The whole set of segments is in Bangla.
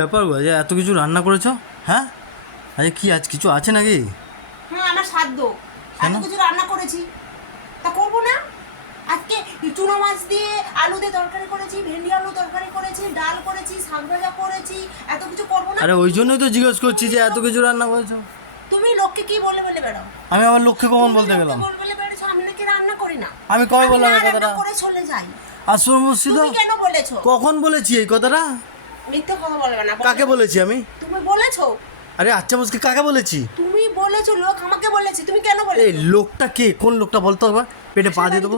ব্যাপার গো এত কিছু রান্না করেছ? হ্যাঁ? আরে কি আজ কিছু আছে নাকি? হ্যাঁ আমার সাধ্য। এত? কিছু রান্না করেছি। তা করব না? আজকে চুনো মাছ দিয়ে আলু দিয়ে তরকারি করেছি ভেন্ডি আলু তরকারি করেছি ডাল করেছি শাক ভাজা করেছি এত কিছু করব না? আরে ওই জন্যই তো জিজ্ঞেস করছি যে এত কিছু রান্না করেছ। তুমি লোককে কি বলে বলে বেড়াও? আমি আমার লক্ষ্যে কখন বলতে গেলাম? বলে বলে বেড়াচ্ছো, আমি নাকি রান্না করি না। আমি কবে বললাম এই কথাটা? করে চলে যাই। আসর মসজিদ তুমি কেন বলেছ? কখন বলেছি এই কথাটা? মিথ্যে কথা বলবে না। কাকে বলেছি আমি? তুমি বলেছ। আরে আচ্ছা মুসকে কাকে বলেছি? তুমি বলেছ লোক আমাকে বলেছে। তুমি কেন এই লোকটা কে? কোন লোকটা বলতো একবার পেটে পা দিয়ে দেবো।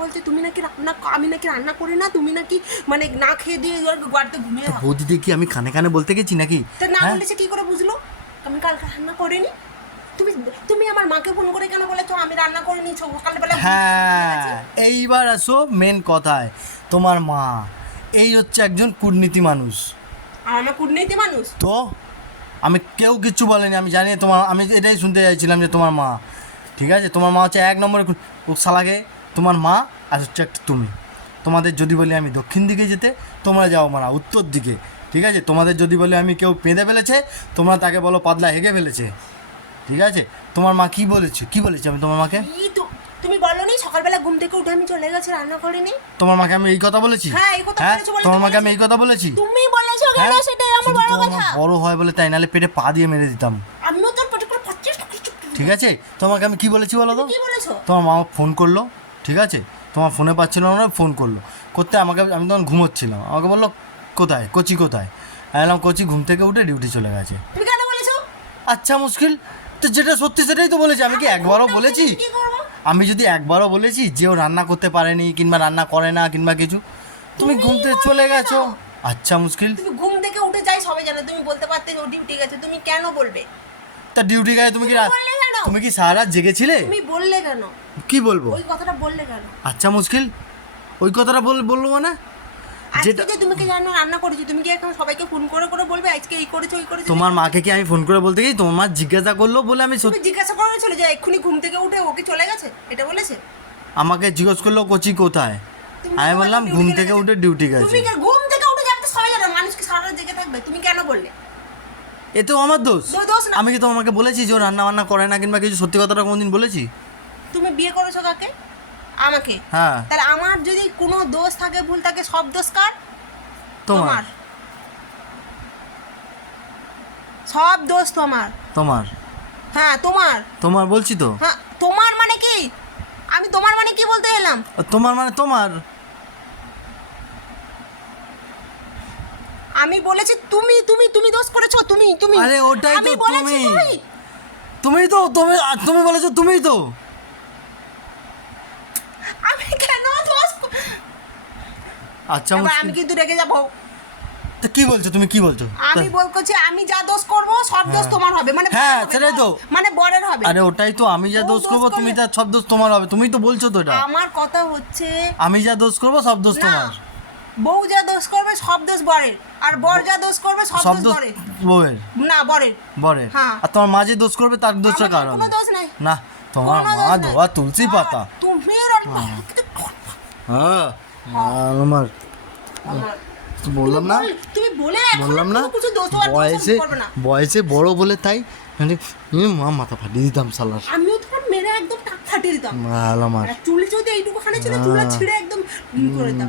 বলছে তুমি নাকি রান্না আমি নাকি রান্না করি না তুমি নাকি মানে না খেয়ে দিয়ে বাড়িতে ঘুমিয়ে থাকো। বৌদিদি কি আমি কানে কানে বলতে গেছি নাকি? তা না হ্যাঁ? বলেছে কি করে বুঝলো? আমি কালকে রান্না করিনি। তুমি তুমি আমার মাকে ফোন করে কেন বলেছ? আমি রান্না করে করিনি সকালবেলা হ্যাঁ এইবার আসো মেন কথায়। তোমার মা এই হচ্ছে একজন কূটনীতি মানুষ। আর আমার কূটনীতি মানুষ? তো আমি কেউ কিচ্ছু বলেনি আমি জানি তোমার আমি এটাই শুনতে চাইছিলাম যে তোমার মা ঠিক আছে? তোমার মা হচ্ছে এক নম্বরে শালাকে তোমার মা আর হচ্ছে একটা তুমি। তোমাদের যদি বলি আমি দক্ষিণ দিকে যেতে তোমরা যাও মারা উত্তর দিকে ঠিক আছে? তোমাদের যদি বলি আমি কেউ পেঁদে ফেলেছে তোমরা তাকে বলো পাতলা হেগে ফেলেছে ঠিক আছে? তোমার মা কি বলেছে? কি বলেছে আমি তোমার মাকে? তুমি বলনি সকালবেলা ঘুম থেকে উঠে আমি চলে গেছি রান্না করিনি তোমার মাকে আমি এই কথা বলেছি? হ্যাঁ, এই কথা হ্যাঁ? বলেছ বলে তোমার মাকে আমি এই কথা বলেছি? তুমি বলেছ কেন? হ্যাঁ? সেটাই আমার বড় কথা। বড় হয় বলে তাই নাহলে পেটে পা দিয়ে মেরে দিতাম। আমিও তোর পেটে করে ঠিক আছে? তোমাকে আমি কি বলেছি বলো তো? কি বলেছ? তোমার মা ফোন করল ঠিক আছে? তোমার ফোনে পাচ্ছিল না ফোন করল। করতে আমাকে আমি তখন ঘুমোচ্ছিলাম। আমাকে বলল কোথায়? কোচি কোথায়? আমি বললাম কোচি ঘুম থেকে উঠে ডিউটি চলে গেছে। তুমি কেন বলেছ? আচ্ছা মুশকিল। তো যেটা সত্যি সেটাই তো বলেছি। আমি কি একবারও বলেছি? আমি যদি একবারও বলেছি যে ও রান্না করতে পারেনি কিংবা রান্না করে না কিংবা কিছু তুমি ঘুমতে চলে গেছো। আচ্ছা মুশকিল। তুমি ঘুম থেকে উঠে যাই সবাই জানো তুমি বলতে পারতে ও ডিউটি গেছে তুমি কেন বলবে? তা ডিউটি গায়ে তুমি কি? তুমি কি সারা রাত জেগেছিলে? তুমি বললে কেন? কি বলব? ওই কথাটা বললে কেন? আচ্ছা মুশকিল। ওই কথাটা বল বলল মানে? আজকে যে তুমি কি জানো রান্না করেছি? তুমি কি এখন সবাইকে ফোন করে করে বলবে আজকে এই করেছ ওই করেছ? তোমার মাকে কি আমি ফোন করে বলতে গেছি তোমার মা জিজ্ঞাসা করল বলে আমি সত্যি জিজ্ঞাসা করেছিল যে এক্ষুনি ঘুম থেকে উঠে ওকে চলে গেছে? এটা বলেছে? আমাকে জিজ্ঞেস করল কোচি কোথায়? আমি বললাম ঘুম থেকে উঠে ডিউটি গেছে। তুমি কি ঘুম থেকে উঠে যাবে তো সবাই জানো মানুষ কি সারা জেগে থাকবে? তুমি কেন বললে? এতেও আমার দোষ। দো- দোষ না। আমি কি তোমাকে বলেছি যে রান্না বান্না করে না কিংবা কিছু? সত্যি কথাটা কোনোদিন বলেছি? তুমি বিয়ে করেছ কাকে? আমাকে। হ্যাঁ। তাহলে আমার যদি কোনো দোষ থাকে ভুল থাকে সব দোষ কার? তোমার। সব দোষ তোমার। তোমার। হ্যাঁ তোমার। তোমার বলছি তো? হ্যাঁ তোমার মানে কি? আমি তোমার মানে কি বলতে এলাম? তোমার মানে তোমার। আমি বলেছি তুমি তুমি তুমি দোষ করেছ তুমি তুমি। আরে ওটাই তো তুমি। তুমি। তো তুমি তুমি বলেছ তুমিই তো আমি কেন দোষ ক- আচ্ছা এবার আমি কিন্তু রেগে যাব। তা কি বলছো তুমি কি বলছো? আমি বলছি আমি যা দোষ করব সব দোষ তোমার হবে। মানে হ্যাঁ, বরের সেটাই তো। মানে বরের হবে। আরে ওটাই তো আমি যা দোষ করব তুমি তার সব দোষ তোমার হবে। তুমি তো বলছো তো এটা। আমার কথা হচ্ছে আমি যা দোষ করব সব দোষ তোমার। বউ যা দোষ করবে সব দোষ বরের। আর বর যা দোষ করবে সব দোষ বরের। বউয়ের। না বরের। বরে হ্যাঁ। আর তোমার মা যে দোষ করবে তার দোষটা কার হবে দোষ নাই। না তোমার মা ধোয়া তুলসী পাতা। তুমি হ্যাঁ। আমার বললাম না? তুমি বলে বললাম না? বয়সে বয়সে বড় বলে তাই? মানে মা মাথা ফাটিয়ে দিতাম সালার। আমিও তোমার মেরে একদম টাক ফাটিয়ে দিতাম। আমার। চুল যদি এইটুকু খানে ছিল ছিঁড়ে একদম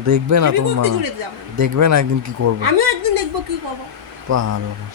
দেখবে না তোমার। দেখবে না একদিন কি করব। আমিও একদিন দেখব কি করব। ভালো না।